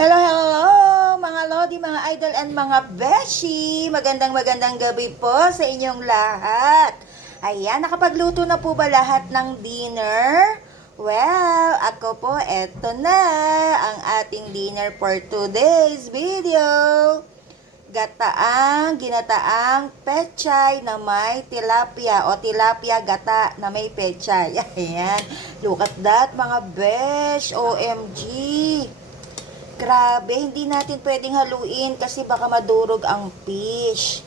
Hello, hello, mga lodi, mga idol, and mga beshi. Magandang gabi po sa inyong lahat. Ayan, nakapagluto na po ba lahat ng dinner? Well, ako po, eto na ang ating dinner for today's video. Ginataang pechay na may tilapia o tilapia gata na may pechay. Ayan, look at that mga besh, OMG. Grabe, hindi natin pwedeng haluin kasi baka madurog ang fish.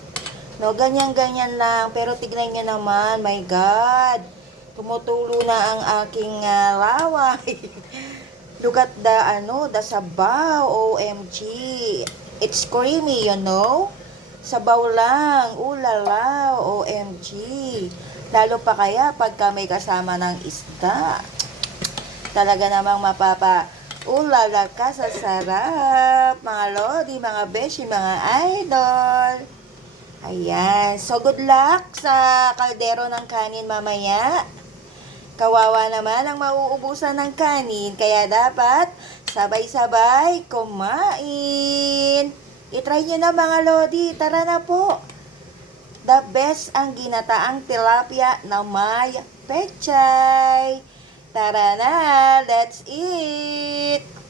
No, ganyan-ganyan lang. Pero tignan nyo naman, my God. Tumutulo na ang aking laway. Look at the sabaw. OMG. It's creamy, you know? Sabaw lang. Ulala. OMG. Lalo pa kaya pagka may kasama ng isda. Talaga namang ulala ka sa sarap, mga lodi, mga beshi, mga idol. Ayan. So, good luck sa kaldero ng kanin mamaya. Kawawa naman ang mauubusan ng kanin, kaya dapat sabay-sabay kumain. I-try nyo na mga lodi. Tara na po. The best ang ginataang tilapia na may pechay. Tara na, let's eat!